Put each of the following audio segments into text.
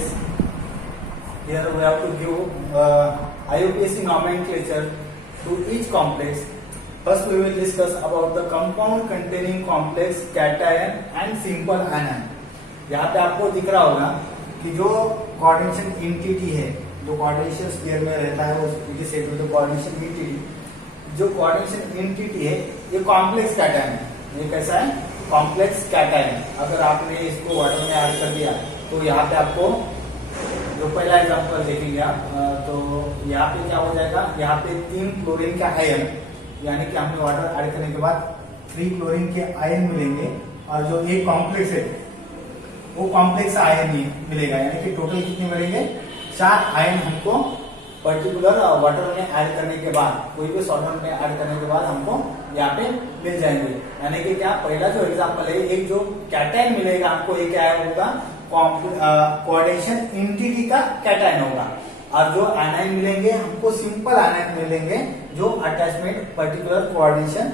complex. Here we have to give IUPAC nomenclature to each complex. First we will discuss about the compound containing complex cation and simple anion. यहाँ पे आपको दिख रहा होगा कि जो कोऑर्डिनेशन एंटिटी है, जो कोऑर्डिनेशन स्फीयर में रहता है, वो सेट में कोऑर्डिनेशन एंटिटी, जो कोऑर्डिनेशन एंटिटी है ये कॉम्प्लेक्स कैटायन है। ये कैसा है? Complex cation. अगर आपने इसको वाटर में ऐड कर दिया तो यहाँ पे आपको जो पहला एग्जांपल देखेंगे आप, तो यहाँ पे क्या हो जाएगा, यहाँ पे 3 क्लोरीन के आयन, यानी कि हमने वाटर ऐड करने के बाद 3 क्लोरीन के आयन मिलेंगे, और जो एक कॉम्प्लेक्स है वो कॉम्प्लेक्स आयन ही मिलेगा, यानी कि टोटल कितने मिलेंगे? 4 आयन हमको पर्टिकुलर वाटर में ऐड करने के बाद, कोई भी सॉल्वेंट में ऐड करने के बाद हमको यहाँ पे मिल जाएंगे। यानी कि क्या, पहला जो एग्जांपल है, एक जो कैटायन मिलेगा हमको, ये क्या होगा? कोऑर्डिनेशन एंटिटी का कैटायन होगा, और जो एनायन मिलेंगे हमको सिंपल एनायन मिलेंगे जो अटैचमेंट पर्टिकुलर कोऑर्डिनेशन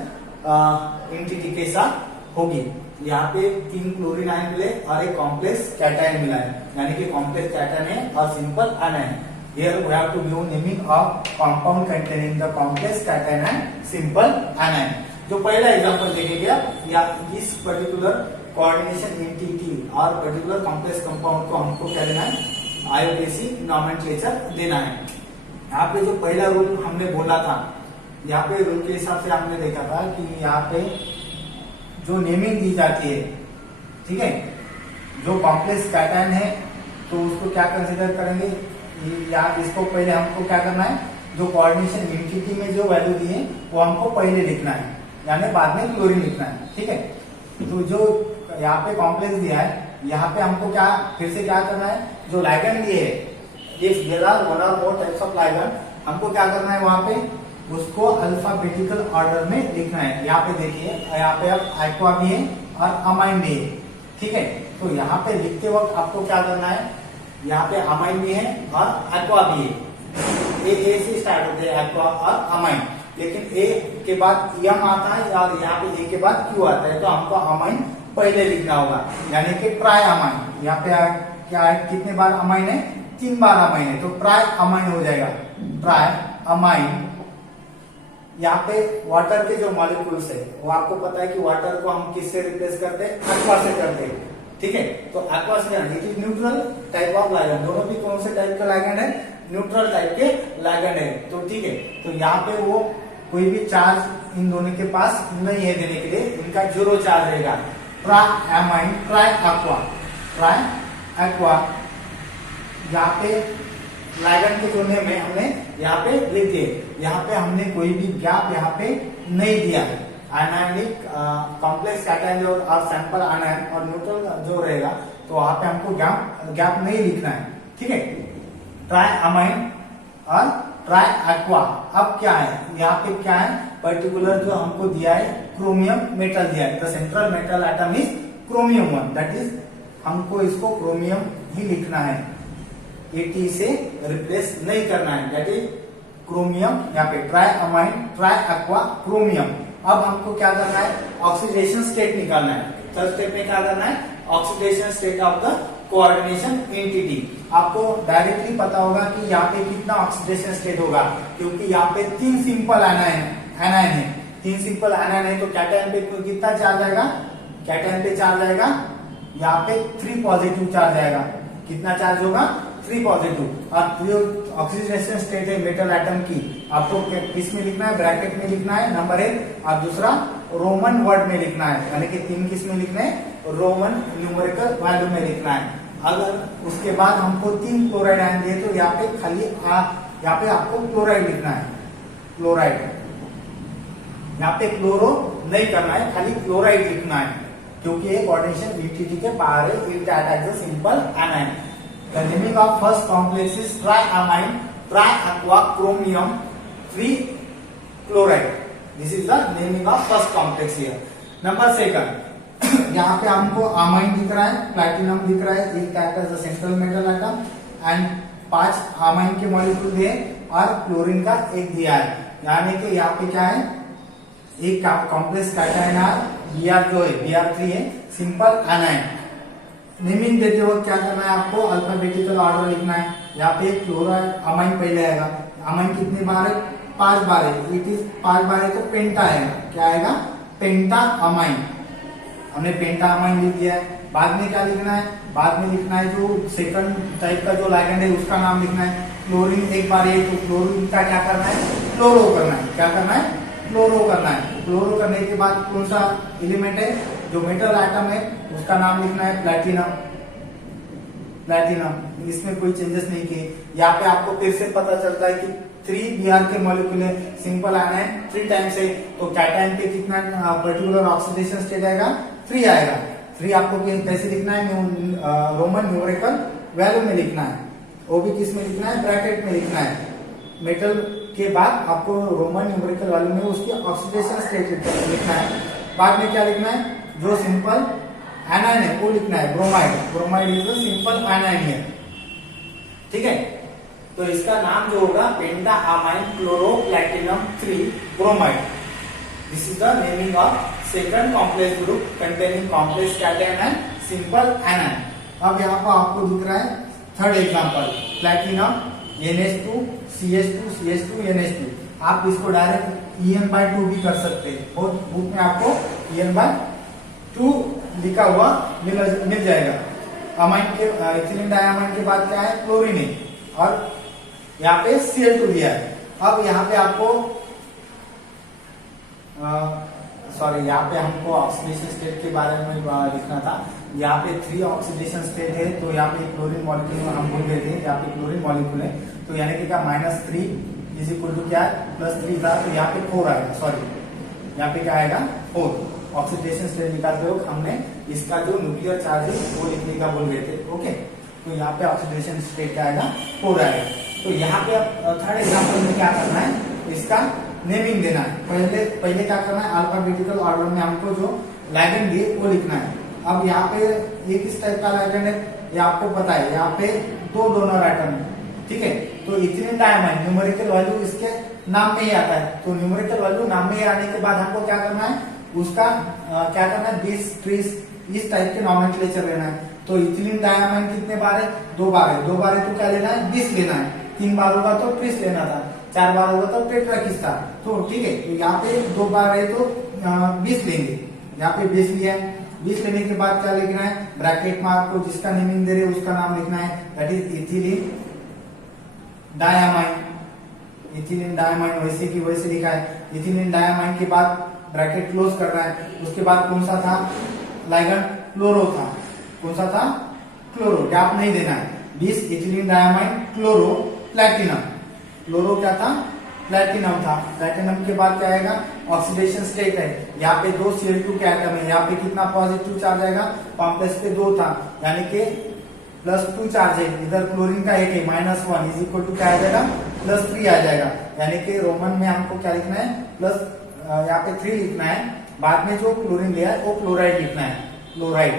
एंटिटी के साथ होगी। यहाँ पे 3 क्लोरीन आयन मिले और एक कॉम्प्लेक्स कैटायन मिला है, यानी कि कॉम्प्लेक्स कैटायन है और simple anion. Here we have to give naming of compound containing the complex cation and simple anion. जो पहला एग्जांपल देखेंगे आप, या इस पर्टिकुलर कोऑर्डिनेशन एंटिटी और पर्टिकुलर कॉम्प्लेक्स कंपाउंड को हमको क्या देना है? IUPAC नॉमेनक्लेचर देना है। यहाँ पे जो पहला रूल हमने बोला था, यहाँ पे रूल के हिसाब से हमने देखा था कि यहाँ पे जो नेमिंग दी जाती है, ठीक है, जो कॉम्प्लेक्स कैटायन है तो उसको क्या कंसिडर करेंगे, या इसको पहले हमको क्या करना है, जो कोऑर्डिनेशन एंटिटी में जो वैल्यू दी है वो हमको पहले लिखना है, यानी बाद में क्लोरीन लिखना है, ठीक है। तो जो यहाँ पे कॉम्प्लेक्स दिया है, यहाँ पे हमको क्या फिर से क्या करना है, जो लाइगेंड दिए है, इफ देयर आर वन और मोर टाइप्स ऑफ लाइगेंड, हमको क्या करना है, वहां पे उसको अल्फाबेटिकल ऑर्डर में लिखना है। यहाँ पे देखिए, यहाँ पे अब एक्वा भी है और अमाइन भी है, ठीक है। तो यहाँ पे लिखते वक्त आपको क्या करना है, यहाँ पे अमाइन भी है और एक्वा भी है। ए से स्टार्ट होते हैं एक्वा और अमाइन, लेकिन ए के बाद यम आता है और यहाँ पे ए के बाद क्यू आता है, तो हमको अमाइन पहले लिखना होगा, यानी कि ट्राई अमाइन। यहाँ पे क्या है, कितने बार अमाइन है? 3 बार अमाइन है, तो ट्राई अमाइन हो जाएगा, ट्राई अमाइन। यहाँ पे वाटर के जो मॉलिक्यूल्स है वो आपको पता है कि वाटर को हम किससे रिप्लेस करते हैं? एक्वा से करते हैं, ठीक है। तो एक्वा से it is neutral type of ligand, दोनों भी कौन से टाइप का लाइगेंड है? न्यूट्रल टाइप के लाइगेंड है, तो ठीक है। तो यहाँ पे वो कोई भी चार्ज इन दोनों के पास नहीं है देने के लिए, इनका 0 चार्ज रहेगा। Try amine, try aqua, try aqua. यहाँ पे लाइगेंड के जो नेम है हमने यहाँ पे लिख दिए, यहाँ पे हमने कोई भी गैप यहाँ पे नहीं दिया है। आयनाइनिक कॉम्प्लेक्स कैटायन और सैंपल आयनाइन और न्यूट्रल जो रहेगा, तो वहां पे हमको गैप नहीं लिखना है, ठीक है। ट्राई अमाइन और ट्राई एक्वा। अब क्या है, यहाँ पे क्या है, पर्टिकुलर जो हमको दिया है, क्रोमियम मेटल दिया है, the central metal atom is chromium 1, that is हमको इसको क्रोमियम ही लिखना है, एटी से रिप्लेस नहीं करना है, दैट इज क्रोमियम। यहाँ पे try amine, try aqua, chromium. अब हमको क्या करना है, ऑक्सीडेशन स्टेट निकालना है। थर्ड स्टेप में क्या करना है, oxidation state of the coordination entity. आपको डायरेक्टली पता होगा कि यहाँ पे कितना ऑक्सीडेशन स्टेट होगा, क्योंकि यहाँ पे 3 सिंपल एनायन है, 3 सिंपल एनायन है, तो कैटायन पे कितना चार्ज आएगा? कैटायन पे चार्ज आएगा यहाँ पे 3 पॉजिटिव चार्ज आएगा। कितना चार्ज होगा? 3 पॉजिटिव। और जो ऑक्सीडेशन स्टेट है मेटल एटम की, आपको किस में लिखना है? ब्रैकेट में लिखना है, नंबर 1, और दूसरा रोमन वर्ड में लिखना है, यानी कि 3 किस में लिखना है? रोमन न्यूमेरिकल वैल्यू में लिखना है। अगर उसके बाद हमको 3 क्लोराइड आयन दिए, तो यहाँ पे खाली यहाँ पे आपको क्लोराइड लिखना है, क्लोराइड। यहाँ पे क्लोरो नहीं करना है, खाली क्लोराइड लिखना है, क्योंकि ये कोऑर्डिनेशन एंटिटी के बाहर है, it attacks the simple anion. The naming of first complex is triamine, triaqua, chromium, 3-chloride. This is the naming of first complex here. Number 2, यहाँ पे हमको अमाइन दिख रहा है, प्लैटिनम दिख रहा है, it act as the central metal atom, and 5 amine के मॉलिक्यूल दिए और क्लोरीन का 1 दिया है, यानी कि यहाँ पे क्या है, एक कॉम्प्लेक्स कैटायन Br जो है Br3 है, सिंपल एनायन। नेमिंग देते वक्त क्या करना है आपको, अल्फाबेटिकल ऑर्डर लिखना है। यहाँ पे क्लोराइड अमाइन पहले आएगा। अमाइन कितने बार है, 5 बार है। इट इज 5 बार है तो पेंटा आएगा। क्या आएगा, पेंटा अमाइन। हमने पेंटा अमाइन लिख दिया है। बाद में क्या लिखना है, बाद में लिखना है जो सेकंड टाइप का जो लिगेंड है उसका नाम लिखना है। क्लोरीन एक बार है तो क्लोरीन का क्या करना है, क्लोरो करना है। क्या करना है, क्लोरो करना है। क्लोरो करने के बाद कौन सा एलिमेंट है, जो मेटल आइटम है उसका नाम लिखना है प्लैटिनम। प्लैटिनम, इसमें कोई चेंजेस नहीं किए। यहाँ पे आपको फिर से पता चलता है कि 3 Br के मॉलिक्यूल है, सिंपल आना है 3 टाइम्स है तो कैटायन पे कितना पर्टिकुलर ऑक्सीडेशन स्टेट आएगा, 3 आएगा। 3 आपको कैसे लिखना है, रोमन न्यूमेरिकल वैल्यू में लिखना है। वो भी किस में लिखना है, ब्रैकेट में लिखना है। मेटल के बाद आपको रोमन न्यूमेरिकल वैल्यू में उसकी ऑक्सीडेशन स्टेट लिखना है। बाद में क्या लिखना है, जो सिंपल एनायन है वो लिखना है, bromide. Bromide is a simple anion है। ठीक है, तो इसका नाम जो होगा penta amine chloro platinum 3 bromide. This is the naming of second complex group containing complex cation and simple anion. अब यहाँ पर आपको दिख रहा है third example, platinum NH2 CH2 CH2 NH2। आप इसको डायरेक्ट En/2 भी कर सकते हैं। बुक में आपको En/2 लिखा हुआ मिल जाएगा। अमाइन के इथिलीन डायमाइन के बाद क्या है, क्लोरीन है और यहाँ पे Cl2 दिया है। अब यहाँ पे आपको यहाँ पे हमको ऑक्सीडेशन स्टेट के बारे में लिखना था। यहाँ पे 3 ऑक्सीडेशन स्टेट है तो यहाँ पे क्लोरीन मॉलिक्यूल हम भूल गए थे, यहाँ पे क्लोरीन मॉलिक्यूल है तो यानी कि क्या -3 इज इक्वल टू क्या है, +3 था तो यहाँ पे 4 आएगा। सॉरी, यहाँ पे क्या आएगा, 4। ऑक्सीडेशन स्टेट निकालते वक्त हमने इसका जो न्यूक्लियर चार्ज है वो लिखने का भूल गए थे। ओके, तो यहाँ पे ऑक्सीडेशन स्टेट क्या आएगा, 4 आएगा। तो यहाँ पे अब थर्ड एग्जाम्पल में क्या करना है, इसका नेमिंग देना है। पहले क्या करना है, अल्फाबेटिकल ऑर्डर में हमको जो लिगेंड है वो लिखना है। अब यहाँ पे ये किस टाइप का लिगेंड है ये आपको पता है, यहाँ पे 2 डोनर आइटम है। ठीक है, तो इथिलीन डायमाइन न्यूमेरिकल वैल्यू इसके नाम में ही आता है। तो न्यूमेरिकल वैल्यू नाम में ही आने के बाद हमको क्या करना है, उसका क्या करना है, 20 30 इस टाइप के नॉमेनक्लेचर लेना है। तो इथिलीन डायमाइन कितने बार है, 2 बार है। 2 बार है तो क्या लेना है, 20 लेना है। 3 बार होगा तो 30 लेना था। 4 बार होगा तो टेट्राकिस था। तो ठीक है, तो यहाँ पे 2 बार है तो 20 लेंगे। यहाँ पे 20 लिया है। 20 लेने के बाद क्या लिखना है, ब्रैकेट में आपको जिसका नेमिंग दे रहे उसका नाम लिखना है, that is ethylene diamine. Ethylene diamine वैसे की वैसे लिखा है। इथिलीन डायमाइन के बाद ब्रैकेट क्लोज करना है। उसके बाद कौन सा था लिगेंड, क्लोरो था। कौन सा था, क्लोरो, गैप नहीं देना है। 20 ethylene diamine chloro platinum. Chloro क्या था, प्लैटिनम था। प्लैटिनम के बाद क्या आएगा, ऑक्सीडेशन स्टेट है। यहाँ पे 2 Cl2 के आइटम है। यहाँ पे कितना पॉजिटिव चार्ज आएगा, कॉम्प्लेक्स पे 2 था यानी कि +2 चार्ज है। इधर क्लोरीन का 1 है, -1 इज इक्वल टू क्या आ जाएगा, +3 आ जाएगा। यानी कि रोमन में हमको क्या लिखना है, प्लस यहाँ पे 3 लिखना है। बाद में जो क्लोरीन लिया है वो क्लोराइड लिखना है, क्लोराइड।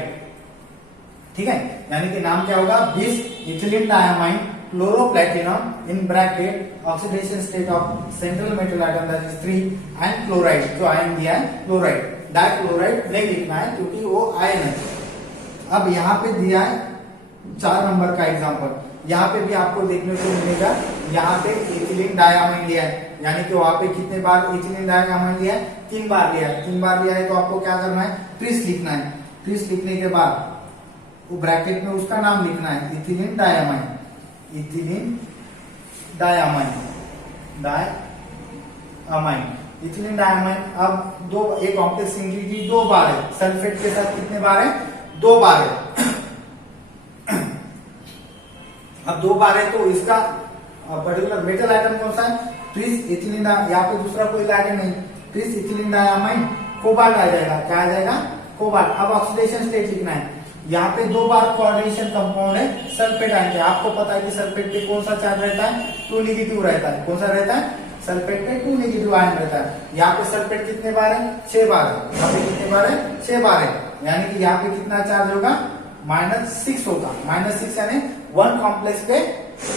ठीक है, यानी कि नाम क्या होगा, 20 ethylene diamine chloroplatinum in bracket oxidation state of central metal atom that is 3 and chloride, जो आयन दिया है क्लोराइड। डाइक्लोराइड नहीं लिखना है क्योंकि वो आयन है। अब यहाँ पे दिया है 4 नंबर का एग्जांपल। यहाँ पे भी आपको देखने को मिलेगा, यहाँ पे इथिलीन डायमाइन लिया है यानी कि वहां पे कितने बार इथिलीन डायमाइन लिया है, 3 बार लिया है। 3 बार लिया है तो आपको क्या करना है, 30 लिखना है। 30 लिखने के बाद वो ब्रैकेट में उसका नाम लिखना है, ethylene diamine. Ethylene diamine, diamine, ethylene diamine. अब एक कॉम्प्लेक्स सिंगुलरिटी 2 बार है। सल्फेट के साथ कितने बार है, 2 बार है। अब 2 बार है तो इसका पर्टिकुलर मेटल आइटम कौन सा है, 30 इथिलीन। यहाँ पे दूसरा कोई लिगेंड नहीं, 30 इथिलीन डायमाइन कोबाल्ट आ जाएगा। क्या आ जाएगा, कोबाल्ट। अब ऑक्सीडेशन स्टेट लिखना है। यहाँ पे 2 बार कोऑर्डिनेशन कंपाउंड है, सल्फेट आएंगे। आपको पता है कि सल्फेट पे कौन सा चार्ज रहता है, 2 नेगेटिव रहता है। कौन सा रहता है, सल्फेट पे 2 नेगेटिव आयन रहता है। यहाँ पे सल्फेट कितने बार है, 6 बार है। यहाँ पे कितने बार है, 6 बार है। यानी कि यहाँ पे कितना चार्ज होगा, -6 होगा। -6 यानी 1 कॉम्प्लेक्स पे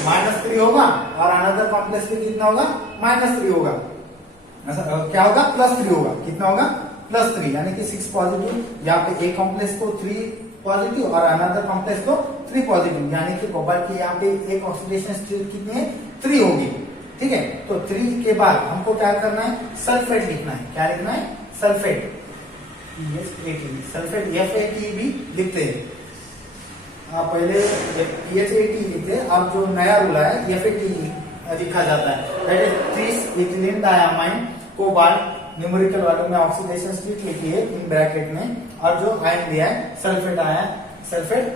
-3 होगा और अनदर कॉम्प्लेक्स पे कितना होगा, -3 होगा। क्या होगा, +3 होगा। कितना होगा, +3 यानी कि 6 पॉजिटिव। यहाँ पे A कॉम्प्लेक्स को 3 पॉजिटिव और अनदर कॉम्प्लेक्स को 3 पॉजिटिव, यानी कि कोबाल्ट की यहाँ पे एक ऑक्सीडेशन स्टेट कितनी है 3 होगी। ठीक है, तो 3 के बाद हमको क्या करना है, सल्फेट लिखना है। क्या लिखना है, सल्फेट, सल्फेट FAT भी लिखते हैं। पहले PHAT लिखते हैं, अब जो नया रूल है FAT लिखा जाता है। That is 3 ethylene diamine cobalt, numerical value में ऑक्सीडेशन स्टेट लिखी है इन ब्रैकेट में, और जो आयन दिया है sulphate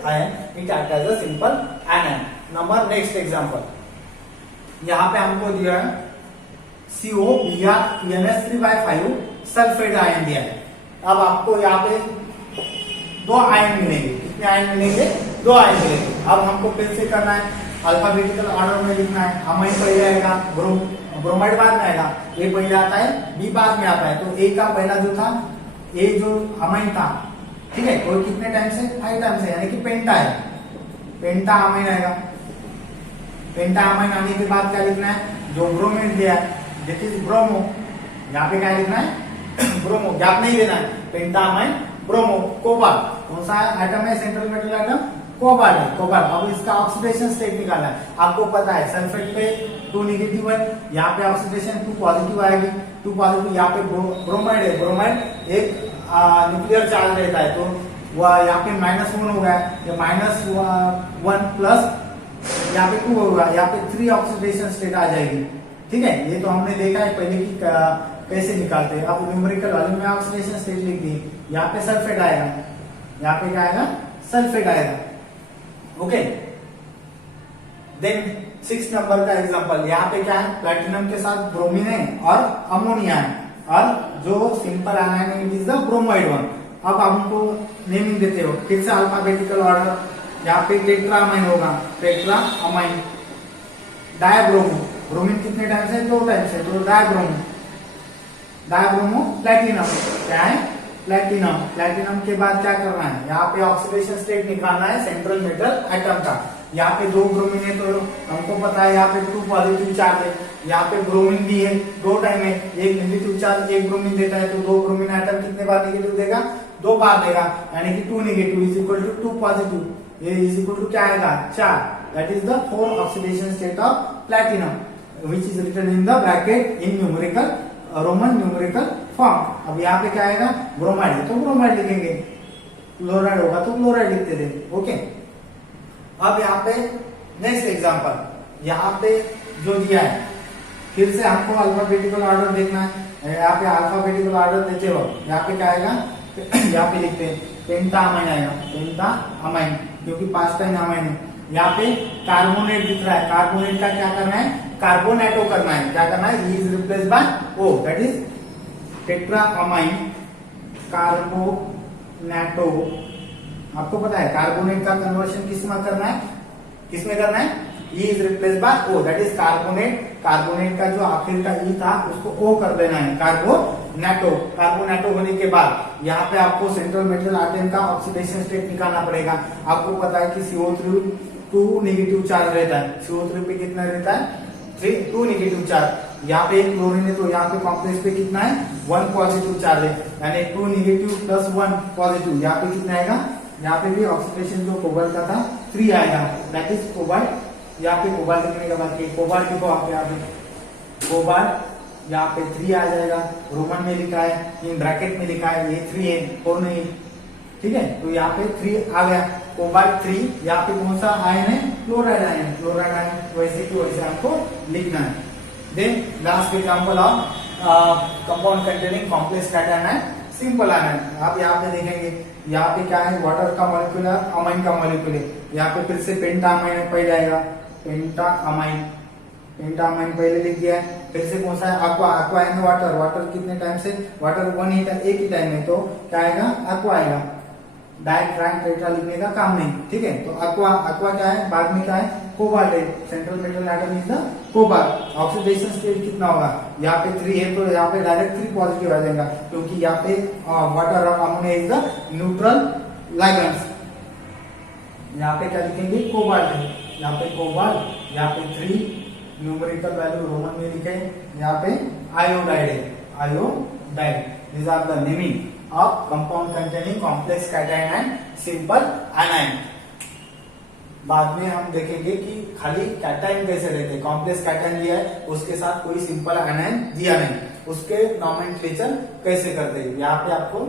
ion, it act as a simple anion. Number next example, यहाँ पे हमको दिया है CO NH3/5 सल्फेट आयन दिया है। अब आपको यहाँ पे 2 आयन मिलेंगे। कितने आयन मिलेंगे, 2 आयन मिलेंगे। अब हमको फिर से करना है, अल्फाबेटिकल ऑर्डर में लिखना है। अमाइन पहले आएगा, ब्रोमाइड बाद में आएगा, ए पहले आता है, बी बाद में आता है। तो ए का पहला जो था, ए जो अमाइन था, ठीक है, वो कितने टाइम से, 5 टाइम से, यानी कि पेंटा है, पेंटा अमाइन आएगा। पेंटा अमाइन आने के बाद क्या लिखना है, जो ब्रोमेट दिया है दैट इज ब्रोमो, यहाँ पे क्या लिखना है ब्रोमो, गैप नहीं देना है, पेंटा अमाइन ब्रोमो। कोबाल्ट कौन सा एटम है, सेंट्रल मेटल एटम कोबाल्ट है, कोबाल्ट। अब इसका ऑक्सीडेशन स्टेट निकालना है। आपको पता है सल्फेट पे 2 नेगेटिव है, यहाँ पे ऑक्सीडेशन 2 पॉजिटिव आएगी, 2 पॉजिटिव। यहाँ पे ब्रोमाइड है, ब्रोमाइड एक न्यूक्लियर चार्ज रहता है, तो वह यहाँ पे -1 हो गया, ये -1 प्लस यहाँ पे 2 होगा, यहाँ पे 3 ऑक्सीडेशन स्टेट आ जाएगी। ठीक है, ये तो हमने देखा है पहले कि कैसे निकालते हैं। अब न्यूमेरिकल वैल्यू में ऑक्सीडेशन स्टेट लिख दी, यहाँ पे सल्फेट आएगा, यहाँ पे क्या आएगा, सल्फेट आएगा। ओके, देन 6 नंबर का एग्जांपल, यहाँ पे क्या है, प्लैटिनम के साथ ब्रोमीन है और अमोनिया है, और जो सिंपल आयन है it is the bromide one. अब हमको नेमिंग देते हो, फिर से अल्फाबेटिकल ऑर्डर, यहाँ पे टेट्रा अमाइन होगा, टेट्रा अमाइन। डायब्रोमो, ब्रोमीन कितने टाइम से, 2 टाइम से, तो डायब्रोमो, डायब्रोमो प्लैटिनम, क्या है, प्लैटिनम। प्लैटिनम के बाद क्या करना है, यहाँ पे ऑक्सीडेशन स्टेट निकालना है सेंट्रल मेटल एटम का। यहाँ पे 2 ब्रोमीन है, तो हमको पता है यहाँ पे 2 पॉजिटिव चार्ज है, यहाँ पे ब्रोमीन भी है, 2 टाइम है, एक नेगेटिव चार्ज एक ब्रोमीन देता है, तो 2 ब्रोमीन एटम कितने बार नेगेटिव देगा, 2 बार देगा, यानी कि 2 negative is equal to 2 positive, ये इज इक्वल टू क्या आएगा, 4। That is the 4th oxidation state of platinum which is written in the bracket in numerical roman numerical form. अब यहाँ पे क्या आएगा, ब्रोमाइड है तो ब्रोमाइड लिखेंगे, क्लोराइड होगा तो क्लोराइड लिखते थे। ओके, अब यहाँ पे नेक्स्ट एग्जांपल, यहाँ पे जो दिया है, फिर से हमको अल्फाबेटिकल ऑर्डर देखना है। यहाँ पे अल्फाबेटिकल ऑर्डर देते हो, यहाँ पे क्या आएगा, यहाँ पे लिखते हैं पेंटा अमाइन आएगा, पेंटा अमाइन, क्योंकि 5 टाइम अमाइन है। यहाँ पे कार्बोनेट दिख रहा है, कार्बोनेट का क्या करना है, कार्बोनेटो करना है। क्या करना है, is replace by O, that is tetra amine carbonato. आपको पता है कार्बोनेट का कन्वर्शन किसमें करना है, किसमें करना है, E is replace by O, that is carbonate. Carbonate का जो आखिर का ई था उसको ओ कर देना है, कार्बोनेटो। कार्बोनेटो होने के बाद यहाँ पे आपको सेंट्रल मेटल एटम का ऑक्सीडेशन स्टेट निकालना पड़ेगा। आपको पता है कि CO3 2 नेगेटिव चार्ज रहता है, CO3 पे कितना रहता है, 2 नेगेटिव चार्ज। यहाँ पे एक क्लोरीन है, तो यहाँ पे कॉम्प्लेक्स पे कितना है, 1 पॉजिटिव चार्ज है, यानी 2 नेगेटिव प्लस 1 पॉजिटिव। यहाँ पे कितना आएगा, यहाँ पे भी ऑक्सीडेशन जो कोबाल्ट का था 3 आएगा, दैट इज कोबाल्ट। यहाँ पे कोबाल्ट लिखने का बात, कोबाल्ट लिखो आप, यहाँ पे कोबाल्ट यहाँ पे 3 आ जाएगा, रोमन में लिखा है, इन ब्रैकेट में लिखा है, ये 3 है, 4 नहीं, ठीक है। तो यहाँ पे 3 आ गया, कोबाल्ट 3। यहाँ पे कौन सा आयन है, क्लोराइड आयन, क्लोराइड आयन वैसे की वैसे हमको लिखना है। Then last example of compound containing complex cation है सिंपल आयन। आप यहाँ पे देखेंगे, यहाँ पे क्या है, वाटर का मॉलिक्यूल है, अमाइन का मॉलिक्यूल है। यहाँ पे फिर से पेंटा अमाइन पहले आएगा, पेंटा अमाइन, पेंटा अमाइन पहले लिख दिया है। फिर से कौन सा है, aqua, aqua है वाटर, वाटर कितने टाइम से, वाटर 1 ही एक ही टाइम है, तो क्या आएगा, aqua आएगा। डायरेक्ट रैंक टेट्रा लिखने का काम नहीं, ठीक है। तो aqua, aqua क्या है, बाद में क्या है, कोबाल्ट है, central metal atom is the cobalt. Oxidation state कितना होगा, यहाँ पे 3 है, तो यहाँ पे डायरेक्ट 3 पॉजिटिव आ जाएगा, क्योंकि यहाँ पे वाटर और ammonia is the neutral ligands. यहाँ पे क्या लिखेंगे, कोबाल्ट है, यहाँ पे कोबाल्ट, यहाँ पे 3 न्यूमेरिकल वैल्यू रोमन में लिखे, यहाँ पे आयोडाइड है, iodide. These are the naming of compound containing complex cation and simple anion. बाद में हम देखेंगे कि खाली कैटायन कैसे रहते हैं। कॉम्प्लेक्स कैटायन दिया है, उसके साथ कोई सिंपल एनायन दिया नहीं, उसके नॉमेनक्लेचर कैसे करते हैं यहाँ पे आपको,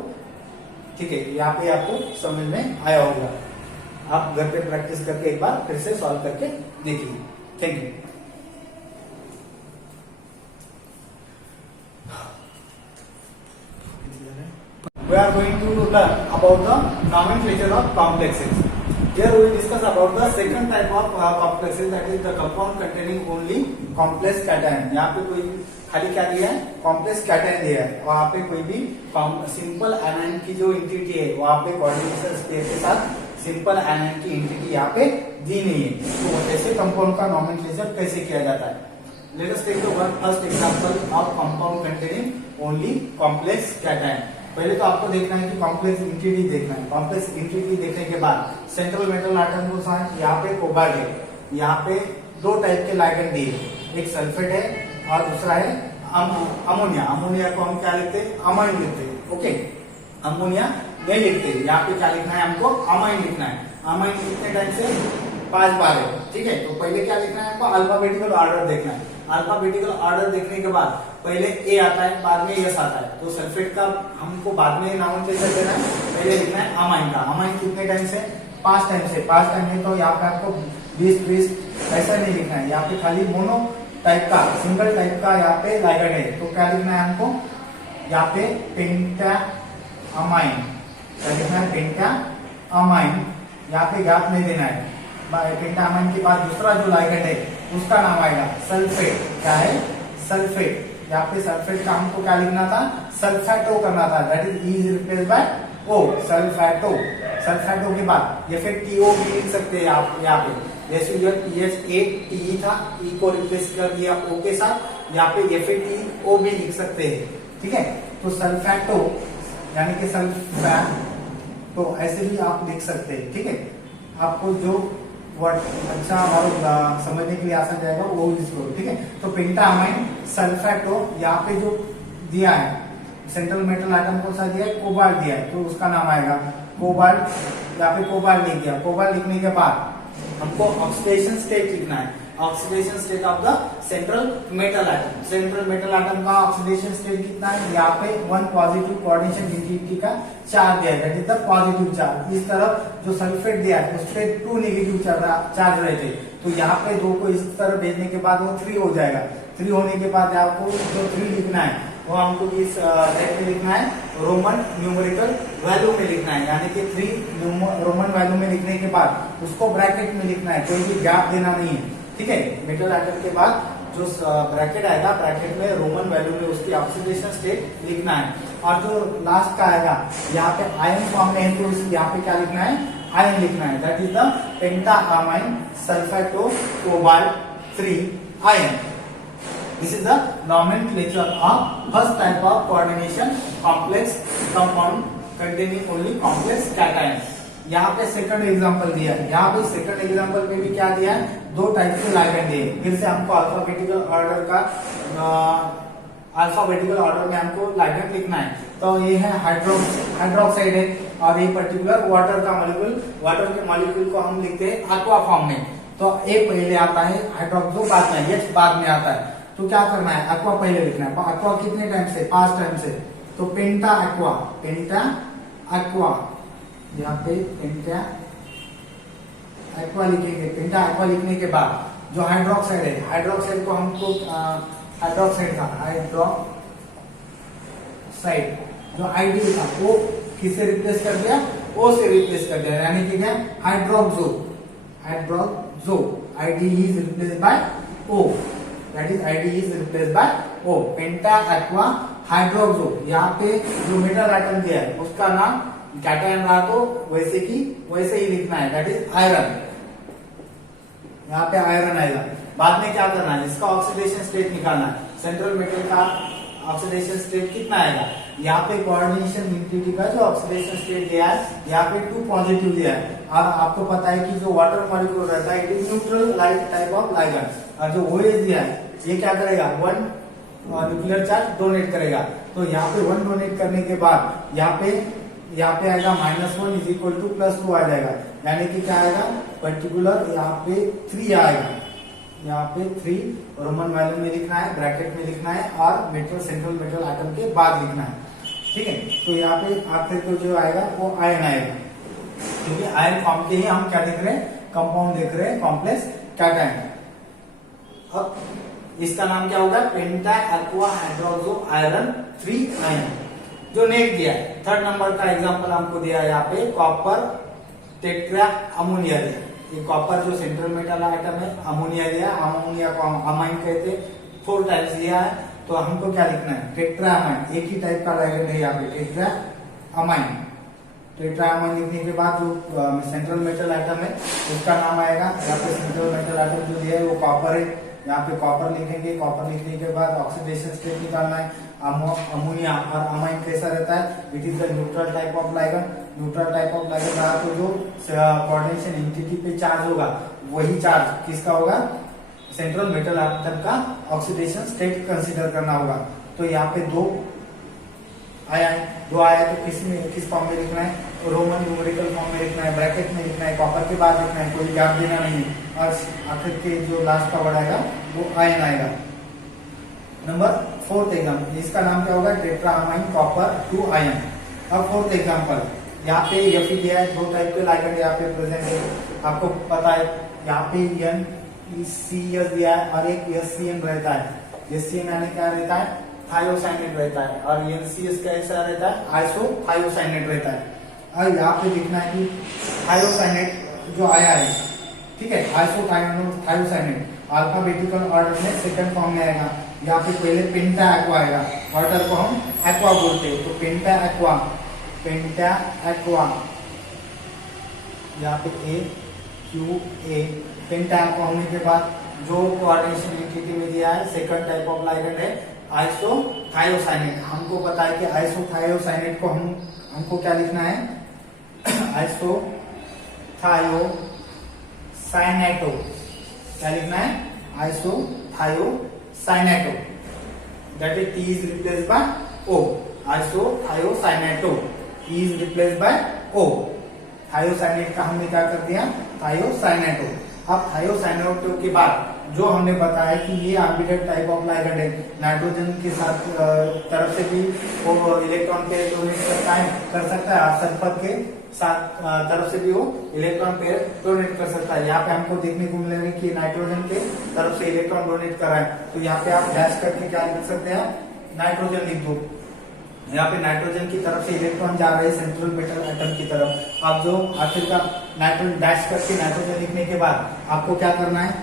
ठीक है, यहाँ पे आपको समझ में आया होगा। आप घर पे प्रैक्टिस करके एक बार फिर से सॉल्व करके देखिए। Thank you. We are going to learn about the nomenclature of complexes. Here we will discuss about the second type of complexes, that is the compound containing only complex cation. यहाँ पे कोई खाली क्या दिया है, complex cation दिया है, वहाँ पे कोई भी सिंपल एनायन की जो इंटिटी है वहाँ पे कोऑर्डिनेशन स्टेट के साथ सिंपल एनायन की इंटिटी यहाँ पे दी नहीं है। तो ऐसे कंपाउंड का नॉमेनक्लेचर कैसे किया जाता है? Let us take the first example of compound containing only complex cation. पहले तो आपको देखना है कि कॉम्प्लेक्स इंटिटी देखना है। कॉम्प्लेक्स इंटिटी देखने के बाद सेंट्रल मेटल आटम को साथ यहाँ पे कोबाल्ट है, यहाँ पे दो टाइप के लाइगेंड दिए, एक सल्फेट है और दूसरा है अमोनिया। अमोनिया को हम क्या लिखते हैं, अमाइन लिखते हैं। ओके, अमोनिया नहीं लिखते, यहाँ पे क्या लिखना है हमको, अमाइन लिखना है। अमाइन कितने टाइम से, 5 बार है, ठीक है। तो पहले क्या लिखना है हमको, अल्फाबेटिकल ऑर्डर देखना है। अल्फाबेटिकल ऑर्डर देखने के बाद पहले ए आता है, बाद में एस आता है। तो सल्फेट का हमको बाद में नॉमेनक्लेचर देना है, पहले लिखना है अमाइन का। अमाइन कितने टाइम से, 5 टाइम से। 5 टाइम में तो यहाँ पे आपको 20 ऐसा नहीं लिखना है, यहाँ पे खाली मोनो टाइप का, सिंगल टाइप का यहाँ पे लाइगेंड है। तो क्या लिखना है हमको, यहाँ पे पेंटा अमाइन, क्या लिखना है, पेंटा अमाइन। यहाँ पे गैप नहीं देना है। पेंटा अमाइन के बाद दूसरा जो लाइगेंड है उसका नाम आएगा सल्फेट। क्या है, सल्फेट। यहाँ पे सल्फेट का हमको क्या लिखना था, सल्फेटो करना था, that is E replace by O, sulphato. Sulphato के बाद FATO भी लिख सकते हैं आप यहाँ पे, जैसे PHA था, ई को रिप्लेस कर दिया ओ के साथ, यहाँ पे FATO भी लिख सकते हैं, ठीक है। तो सल्फेटो यानी कि सल्फेट, तो ऐसे भी आप लिख सकते हैं, ठीक है। आपको जो वर्ड अच्छा और समझने के लिए आसान जाएगा वो यूज करो, ठीक है। तो पेंटामाइन सल्फेटो, यहाँ पे जो दिया है सेंट्रल मेटल आइटम कौन सा दिया है, कोबाल्ट दिया है, तो उसका नाम आएगा कोबाल्ट। यहाँ पे कोबाल्ट लिख दिया। कोबाल्ट लिखने के बाद हमको ऑक्सीडेशन स्टेट लिखना है, oxidation state of the central metal item. Central metal item का ऑक्सीडेशन स्टेट कितना है, यहाँ पे 1 पॉजिटिव कोऑर्डिनेशन इंटिटी का चार्ज दिया है, that is the positive charge. इस तरफ जो सल्फेट दिया है उस पे 2 नेगेटिव चार्ज रहते, तो यहाँ पे 2 को इस तरफ भेजने के बाद वो 3 हो जाएगा। 3 होने के बाद आपको जो 3 लिखना है वो हमको इस टाइप में लिखना है, रोमन न्यूमेरिकल वैल्यू में लिखना है, यानी कि 3 रोमन वैल्यू में लिखने के बाद उसको ब्रैकेट में लिखना है, कोई भी गैप देना नहीं है, ठीक है। मेटल आइटम के बाद जो ब्रैकेट आएगा, ब्रैकेट में रोमन वैल्यू में उसकी ऑक्सीडेशन स्टेट लिखना है। और जो लास्ट का आएगा यहाँ पे आयन फॉर्म में है, तो यहाँ पे क्या लिखना है, आयन लिखना है, that is the pentammine sulphato cobalt 3 ion. This is the nomenclature of first type of coordination complex compound containing only complex cations. यहाँ पे सेकंड एग्जांपल दिया है। यहाँ पे सेकंड एग्जांपल में भी क्या दिया है, 2 टाइप के लाइगेंड दिए। फिर से हमको अल्फाबेटिकल ऑर्डर का अल्फाबेटिकल ऑर्डर में हमको लाइगेंड लिखना है। तो ये है हाइड्रोक्साइड है, और ये पर्टिकुलर वाटर का मॉलिक्यूल, वाटर के मॉलिक्यूल को हम लिखते हैं aqua फॉर्म में। तो ए पहले आता है, हाइड्रोक्सो बाद में, H बाद में आता है। तो क्या करना है, aqua पहले लिखना है। aqua कितने टाइम से, 5 टाइम से। तो पेंटा aqua, पेंटा aqua, यहाँ पे पेंटा aqua लिखेंगे। पेंटा aqua लिखने के बाद जो हाइड्रोक्साइड है, हाइड्रोक्साइड को हमको हाइड्रोक्साइड था, हाइड्रोक्साइड जो आईडी था वो किससे रिप्लेस कर दिया, ओ से रिप्लेस कर दिया, यानी कि क्या, hydroxo. Hydroxo ide is replaced by O, that is ide is replaced by O. Penta aqua hydroxo, यहाँ पे जो मेटल आइटम दिया है उसका नाम कैटायन रहा तो वैसे ही लिखना है, दैट इज आयरन। यहाँ पे आयरन आएगा। बाद में क्या करना है, इसका ऑक्सीडेशन स्टेट निकालना है। सेंट्रल मेटल का ऑक्सीडेशन स्टेट कितना आएगा, यहाँ पे कोऑर्डिनेशन इंटिटी का जो ऑक्सीडेशन स्टेट दिया है, यहाँ पे 2 पॉजिटिव दिया है। और आपको पता है कि जो वाटर मॉलिक्यूल रहता है it is neutral type of ligand, और जो OH दिया है ये क्या करेगा, 1 न्यूक्लियर चार्ज डोनेट करेगा। तो यहाँ पे 1 डोनेट करने के बाद यहाँ पे यहाँ पे आएगा -1 इज इक्वल टू +2 आ जाएगा, यानी कि क्या आएगा पर्टिकुलर यहाँ पे 3 आएगा, यहाँ पे 3 रोमन वैल्यू में लिखना है, ब्रैकेट में लिखना है और मेटल सेंट्रल मेटल आइटम के बाद लिखना है, ठीक है। तो यहाँ पे आखिर को जो आएगा वो आयन आएगा, क्योंकि आयन फॉर्म के ही हम क्या देख रहे हैं, कंपाउंड देख रहे हैं, कॉम्प्लेक्स कैटायन। अब इसका नाम क्या होगा, पेंटा एक्वा हाइड्रोक्सो आयरन 3 आयन। जो नेक्स्ट दिया है 3rd नंबर का एग्जांपल हमको दिया है यहाँ पे, कॉपर टेट्रा अमोनिया दिया। ये कॉपर जो सेंट्रल मेटल आइटम है, अमोनिया दिया, अमोनिया को अमाइन कहते हैं, 4 टाइप्स दिया है। तो हमको क्या लिखना है, टेट्रा अमाइन, एक ही टाइप का लाइगेंड है यहाँ पे, टेट्रा अमाइन। टेट्रा अमाइन लिखने के बाद जो सेंट्रल मेटल आइटम है उसका नाम आएगा, यहाँ पे सेंट्रल मेटल आइटम जो दिया है वो कॉपर है, यहाँ पे कॉपर लिखेंगे। कॉपर लिखने के बाद ऑक्सीडेशन स्टेट निकालना है, अमोनिया और अमाइन कैसा रहता है, it is the neutral type of ligand. Neutral type of ligand रहा तो जो कोऑर्डिनेशन एंटिटी पे चार्ज होगा वही चार्ज किसका होगा, सेंट्रल मेटल आइटम का ऑक्सीडेशन स्टेट कंसीडर करना होगा। तो यहाँ पे 2 आया है, 2 आया तो किस फॉर्म में लिखना है, रोमन न्यूमेरिकल फॉर्म में लिखना है, ब्रैकेट में लिखना है, कॉपर के बाद लिखना है, कोई गैप देना नहीं है, और आखिर के जो लास्ट का वर्ड आएगा वो आयन आएगा। नंबर 4th एग्जाम्पल, इसका नाम क्या होगा, टेट्रा अमाइन कॉपर 2 आयन। अब 4th एग्जाम्पल, यहाँ पे Fe दिया है, 2 टाइप के लाइगेंड यहाँ पे प्रेजेंट है, आपको पता है। यहाँ पे NCS दिया है और एक SCN रहता है। SCN यानी क्या रहता है, थायोसाइनेट रहता है, और NCS कैसा रहता है, आइसोथायोसाइनेट रहता है। और यहाँ पे लिखना है कि थायोसाइनेट जो आया है, ठीक है, आइसोथायोसाइनेट अल्फाबेटिकल ऑर्डर में 2nd फॉर्म में आएगा। यहाँ पे पहले पेंटा एक्वा आएगा, ऑर्डर को हम एक्वा बोलते हैं, तो पेंटा एक्वा, यहाँ पे A पेंटा एक्वा होने के बाद जो कोऑर्डिनेशन एंटिटी में दिया है 2nd टाइप ऑफ लाइगेंड है आइसोथायोसाइनेट। हमको पता है कि आइसोथायोसाइनेट को हमको क्या लिखना है, आइसोथायोसाइनेटो, क्या लिखना है, isothiocyanato, that is T is replaced by O, isothiocyanato, T is replaced by O। Thiocyanate का हमने क्या कर दिया, थायोसाइनेटो। अब थायोसाइनेटो के बाद जो हमने बताया कि ये आर्बिट्रेट टाइप ऑफ लाइगेंड है, नाइट्रोजन के साथ तरफ से भी वो इलेक्ट्रॉन पेयर डोनेट कर सकता है, और सल्फर के साथ तरफ से भी वो इलेक्ट्रॉन पेयर डोनेट कर सकता है। यहाँ पे हमको देखने को मिलेगा कि नाइट्रोजन के तरफ से इलेक्ट्रॉन डोनेट कर रहा है, तो यहाँ पे आप डैश करके क्या लिख सकते हैं, नाइट्रोजन लिख दो। यहाँ पे नाइट्रोजन की तरफ से इलेक्ट्रॉन जा रहे हैं सेंट्रल मेटल आइटम की तरफ। अब जो आखिर का नाइट्रोजन डैश करके नाइट्रोजन लिखने के बाद आपको क्या करना है,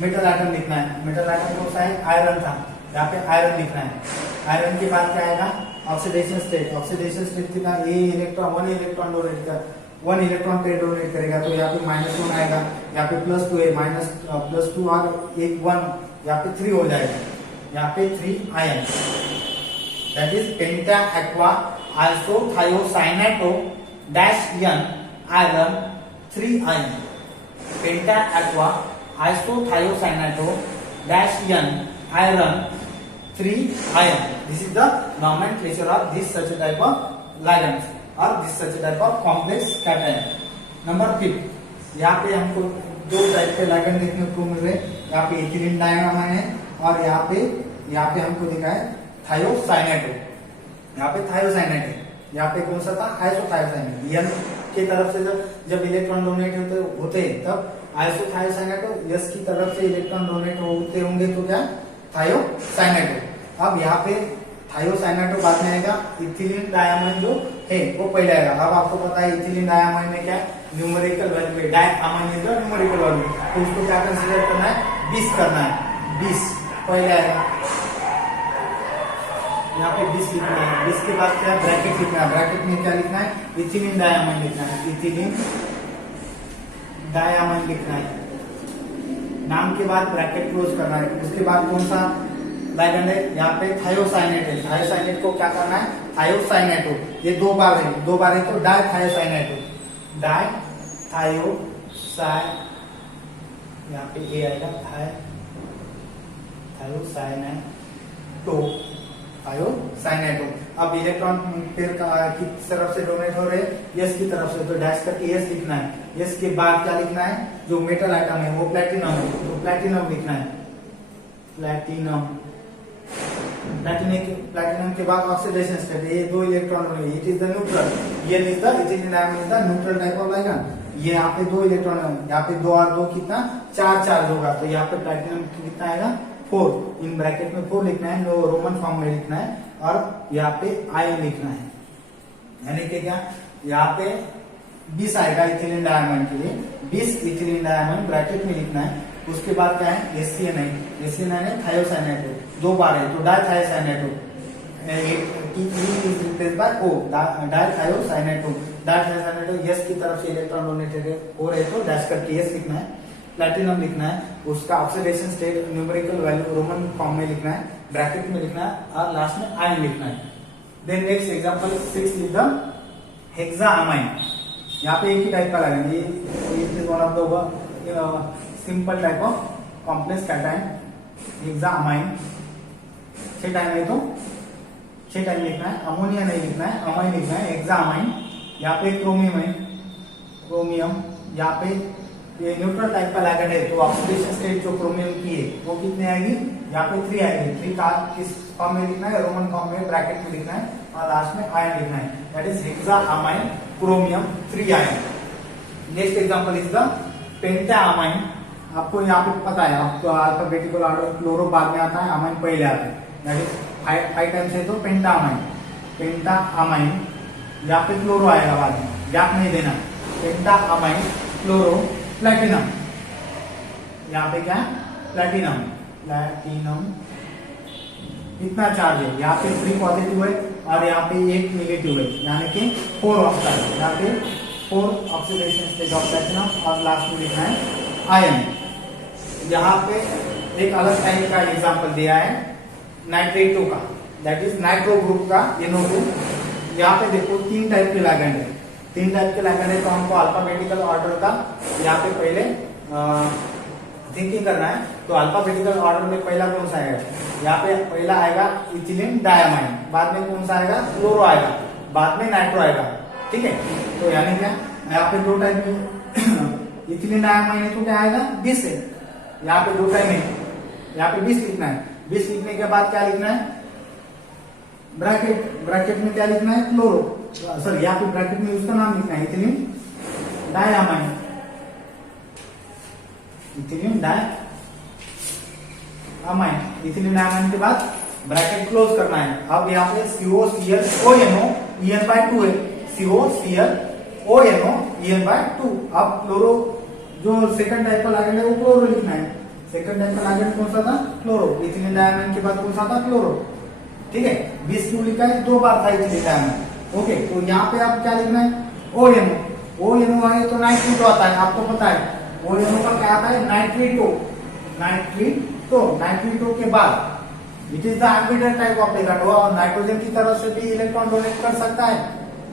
मेटल आइटम लिखना है। मेटल आइटम कौन सा है, आयरन था, यहाँ पे आयरन लिखना है। आयरन के बाद क्या आएगा, ऑक्सीडेशन स्टेट। ऑक्सीडेशन स्टेट कितना, 1 इलेक्ट्रॉन डोनेट कर, 1 इलेक्ट्रॉन पेयर डोनेट करेगा, तो यहाँ पे -1 आएगा, यहाँ पे +2 है, +2 और 1 यहाँ पे 3 हो जाएगा, यहाँ पे 3 ion, that is penta aqua isothiocyanato dash N iron 3 ion. Penta aqua isothiocyanato dash N iron 3 iron. This is the nomenclature of this such a type of ligands or this such a type of complex cation. Number 5, यहाँ पे हमको 2 type के ligand देखने को मिल रहे हैं। यहाँ पे इथिलीन डायमाइन है और यहाँ पे हमको दिखा है थायोसाइनेट। यहाँ पे थायोसाइनेट है, यहाँ पे कौन सा था, आइसोथायोसाइनेट। N की तरफ से जब इलेक्ट्रॉन डोनेट होते हैं तब आइसोथायोसाइनेट, S की तरफ से इलेक्ट्रॉन डोनेट होते होंगे तो क्या, थायोसाइनेटो। अब यहाँ पे थायोसाइनेटो बाद में आएगा, इथिलीन डायमाइन जो है वो पहले आएगा। अब आपको पता है इथिलीन डायमाइन में क्या न्यूमेरिकल वैल्यू है, डायमाइन जो न्यूमेरिकल वैल्यू, तो उसको क्या कंसीडर करना है, 20 करना है, 20 पहले आएगा। यहाँ पे 20 लिखना है, 20 के बाद क्या ब्रैकेट लिखना है, ब्रैकेट में क्या लिखना है, इथिलीन डायमाइन लिखना है, इथिलीन डायमाइन लिखना है, नाम के बाद ब्रैकेट क्लोज करना है। उसके बाद कौन सा लाइगेंड है, यहाँ पे थायोसाइनेट है, थायोसाइनेट को क्या करना है, थायोसाइनेटो। ये 2 बार है तो डाई थायोसाइनेटो, डाई थायोसाइ, यहाँ पे ए आएगा, थायोसाइनेटो थायोसाइनेटो। अब इलेक्ट्रॉन पेयर किस तरफ से डोनेट हो रहे हैं, एस की तरफ से, तो डैश करके एस लिखना है। एस के बाद क्या लिखना है, जो मेटल आइटम है वो प्लेटिनम है, तो प्लेटिनम लिखना है, प्लेटिनम। प्लेटिनम के बाद ऑक्सीडेशन स्टेट, ये दो इलेक्ट्रॉन होंगे, इट इज द न्यूट्रल, ये is the ethylene diamond is the neutral type of item. ये यहाँ पे दो इलेक्ट्रॉन है, यहाँ पे दो और दो कितना, चार चार्ज होगा, तो यहाँ पे प्लेटिनम कितना आएगा, 4, इन ब्रैकेट में 4 लिखना है, रोमन फॉर्म में लिखना है, और यहाँ पे आयन लिखना है, यानी कि क्या, यहाँ पे 20 आएगा इथिलीन डायमंड के लिए, 20 इथिलीन डायमंड ब्रैकेट में लिखना है। उसके बाद क्या है, एससीएन है थायोसाइनेटो, 2 बार है, तो dithiocyanato, is replaced by O, dithiocyanato. Dithiocyanato S की तरफ से इलेक्ट्रॉन डोनेटेड हो रहे, तो डैश करके एस लिखना है, प्लैटिनम लिखना है, उसका oxidation state numerical value Roman form में लिखना है, ब्रैकेट में लिखना है, और लास्ट में आयन लिखना है। देन नेक्स्ट एग्जांपल 6 लिख द हेक्सामाइन। यहाँ पे एक ही टाइप का लगेगा, ये one of the simple type of complex cation, hexammine. 6 time है तो 6 टाइम लिखना है, अमोनिया नहीं लिखना है, अमाइन लिखना है, हेक्सामाइन। यहाँ पे क्रोमियम है, क्रोमियम। यहाँ पे ये न्यूट्रल टाइप का लिगेंड है, तो ऑक्सीडेशन स्टेट जो क्रोमियम की है वो कितने आएगी, यहाँ पे 3 आएगी। 3 का किस फॉर्म में लिखना है, रोमन फॉर्म में ब्रैकेट में लिखना है, और लास्ट में आयन लिखना है, that is hexammine chromium 3 ion. Next example is the pentammine. आपको यहाँ पे पता है, आपको अल्फाबेटिकल ऑर्डर, क्लोरो बाद में आता है, अमाइन पहले आता है, दैट इज 5 टाइम्स है, तो पेंटामाइन, पेंटामाइन। यहाँ पे क्लोरो आएगा बाद में, गैप नहीं देना, पेंटामाइन क्लोरो प्लैटिनम। यहाँ पे क्या है, प्लैटिनम, प्लैटिनम कितना चार्ज है, यहाँ पे 3 पॉजिटिव है, और यहाँ पे 1 नेगेटिव है, यानी कि 4 ऑक्साइड, यहाँ पे 4 ऑक्सीडेशन स्टेट ऑफ प्लैटिनम, और लास्ट में लिखना है आयन। यहाँ पे एक अलग टाइप का एग्जांपल दिया है नाइट्रेटो का, दैट इज नाइट्रो ग्रुप का NO2। यहाँ पे देखो 3 टाइप के लिगेंड है, 3 टाइप के लिगेंड है, तो हमको अल्फाबेटिकल ऑर्डर का यहाँ पे पहले थिंकिंग करना है। तो अल्फाबेटिकल ऑर्डर में पहला कौन सा आएगा, यहाँ पे पहला आएगा इथिलीन डायमाइन, बाद में कौन सा आएगा, क्लोरो आएगा, बाद में नाइट्रो आएगा, ठीक है। तो यानी क्या, यहाँ पे 2 टाइप में इथिलीन डायमाइन है, तो क्या आएगा, 20 है। यहाँ पे 2 टाइम है, यहाँ पे 20 लिखना है, 20 लिखने के बाद क्या लिखना है, ब्रैकेट में क्या लिखना है, क्लोरो, सॉरी यहाँ पे ब्रैकेट में उसका नाम लिखना है, ethylene diamine, ethylene diamine. Ethylene diamine के बाद ब्रैकेट क्लोज करना है। अब यहाँ पे COClONO EN/2 है, COClONO EN/2। अब क्लोरो जो सेकंड टाइप का लिगेंड है वो क्लोरो लिखना है, सेकंड टाइप का लिगेंड कौन सा था, क्लोरो। इथिलीन डायमाइन के बाद कौन सा था, क्लोरो, ठीक है। 20 क्यों लिखा है, 2 बार था इथिलीन डायमाइन, ओके। तो यहाँ पे आप क्या लिखना है, ONO आए तो नाइट्रेटो आता है, आपको पता है ONO का क्या आता है, नाइट्रेटो। नाइट्रेटो के बाद it is the ambient type of ligand, और नाइट्रोजन की तरफ से भी इलेक्ट्रॉन डोनेट कर सकता है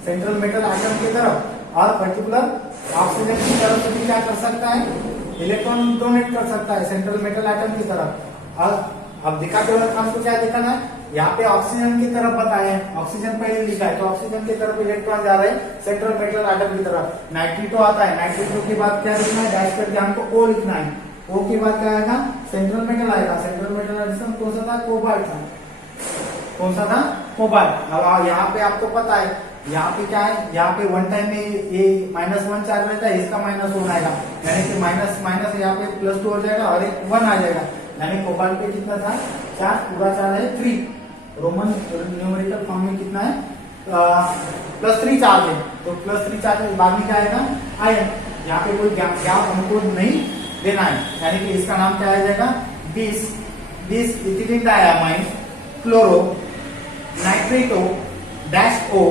सेंट्रल मेटल आइटम की तरफ, और पर्टिकुलर ऑक्सीजन की तरफ से भी क्या कर सकता है, इलेक्ट्रॉन डोनेट कर सकता है सेंट्रल मेटल आइटम की तरफ। और अब दिखाते हुए हमको क्या दिखाना है, यहाँ पे ऑक्सीजन की तरफ बताया है, ऑक्सीजन पहले लिखा है, तो ऑक्सीजन की तरफ इलेक्ट्रॉन जा रहे हैं सेंट्रल मेटल आइटम की तरफ। नाइट्रेटो आता है, नाइट्रेटो के बाद क्या लिखना है, डैश करके हमको O लिखना है, O के बाद क्या आएगा, सेंट्रल मेटल आएगा, सेंट्रल मेटल एडिशन कौन सा था, कोबाल्ट था, कौन सा था, कोबाल्ट। अब यहाँ पे आपको पता है, यहाँ पे क्या है, यहाँ पे 1 टाइम में ये -1 चार्ज रहता है, इसका -1 आएगा, यानी कि माइनस यहाँ पे +2 हो जाएगा, और एक 1 आ जाएगा, यानी कोबाल्ट पे कितना था, चार्ज, पूरा चार्ज है 3, रोमन न्यूमेरिकल फॉर्म में कितना है, +3 चार्ज है, तो +3 चार्ज है, बाद में क्या आएगा, आयन। यहाँ पे कोई गैप हमको नहीं देना है, यानी कि इसका नाम क्या आ जाएगा, 20 ethylene diamine chloro nitrato -O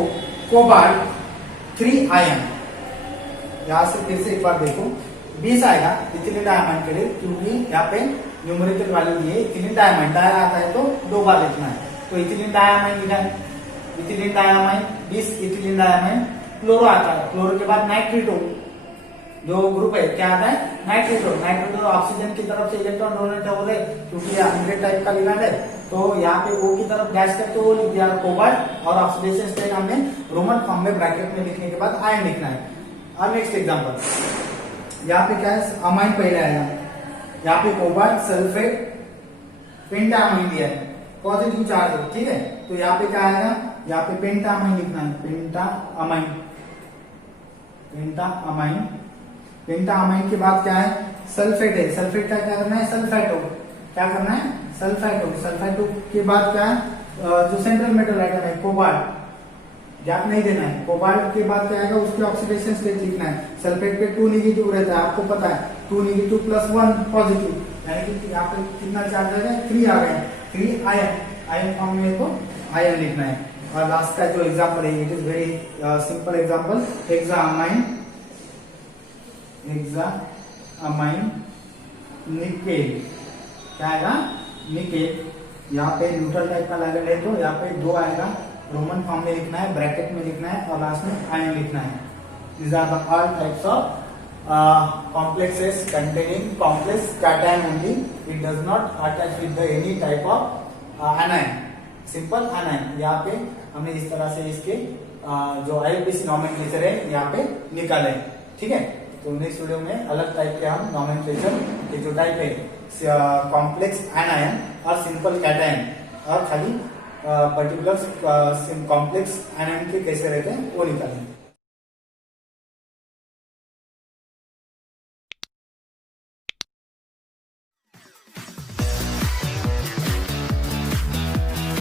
cobalt 3 ion. यहां से फिर से एक बार देखो, 20 आएगा इथिलीन डायमाइन के लिए, क्योंकि यहाँ पे न्यूमेरिकल वैल्यू दिए, इथिलीन डायमाइन डाया आता है तो 2 बार लिखना है, तो इथिलीन डायमाइन लिखा है, ethylene diamine 20 ethylene diamine. Chloro आता है, क्लोरो के बाद नाइट्रेटो, जो ग्रुप है क्या आता है, नाइट्रेटो। नाइट्रेटो ऑक्सीजन की तरफ से इलेक्ट्रॉन डोनेट हो रहे, क्योंकि ये 100 टाइप का लिगेंड है, तो यहाँ पे O की तरफ डैश करके O लिख दिया कोबाल्ट, और ऑक्सीडेशन स्टेट हमने रोमन फॉर्म में ब्रैकेट में लिखने के बाद आयन लिखना है। अब नेक्स्ट एग्जांपल, यहाँ पे क्या है, अमाइन पहले आएगा, यहाँ पे कोबाल्ट सल्फेट पेंटा अमाइन दिया है, पॉजिटिव चार्ज है, ठीक है। तो यहाँ पे क्या आएगा, यहाँ पे पेंटा अमाइन लिखना है, पेंटा अमाइन, पेंटा अमाइन, पेंटा अमाइन के बाद क्या है, सल्फेट है, सल्फेट का क्या करना है, सल्फेटो, क्या करना है, सल्फेटो, सल्फेटो के बाद क्या है, जो सेंट्रल मेटल आइटम है कोबाल्ट, गैप नहीं देना है, कोबाल्ट के बाद क्या आएगा, उसके ऑक्सीडेशन स्टेट लिखना है। सल्फेट पे 2 नेगेटिव रहता है, आपको पता है, 2 नेगेटिव प्लस 1 पॉजिटिव, यानी कि यहाँ पे कितना चार्ज आ गया, 3 आ गए, 3 आयन, आयन फॉर्म में तो आयन लिखना है। और लास्ट का जो एग्जांपल है, it is very simple example, hexammine, hexammine nickel, क्या आएगा, निकेल, यहाँ पे न्यूट्रल टाइप का लगेगा है, तो यहाँ पे 2 आएगा, रोमन फॉर्म में लिखना है, ब्रैकेट में लिखना है, और लास्ट में आयन लिखना है। These are the all types of complexes containing complex cation only. It does not attach with the any type of anion. Simple anion. यहाँ पे हमने इस तरह से इसके जो IUPAC नॉमेनक्लेचर है यहाँ पे निकाले, ठीक है। तो नेक्स्ट वीडियो में अलग टाइप के हम नॉमेनक्लेचर के जो टाइप है कॉम्प्लेक्स एनायन और सिंपल कैटायन और खाली पर्टिकुलर कॉम्प्लेक्स एनायन के कैसे रहते हैं वो निकालेंगे।